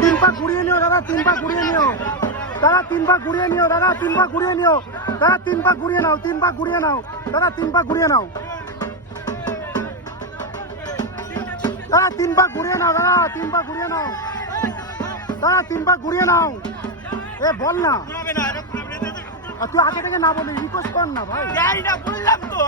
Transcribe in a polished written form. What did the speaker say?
তিন পাক ঘুরিয়ে নিও দাদা, তিন পাক ঘুরিয়ে নিও দাদা, তিন পাক ঘুরিয়ে নিও দাদা, তিন পাক ঘুরিয়ে নিও দাদা, তিন পাক ঘুরিয়ে নাও, তিন পাক ঘুরিয়ে নাও দাদা, তিন পাক ঘুরিয়ে নাও দাদা, তিন পাক ঘুরিয়ে নাও দাদা, তিন পাক ঘুরিয়ে নাও দাদা, তিন পাক ঘুরিয়ে নাও। এ বল না, তুই আগে থেকে না বলি রিকোয়েস্ট কর না ভাই। বললাম তো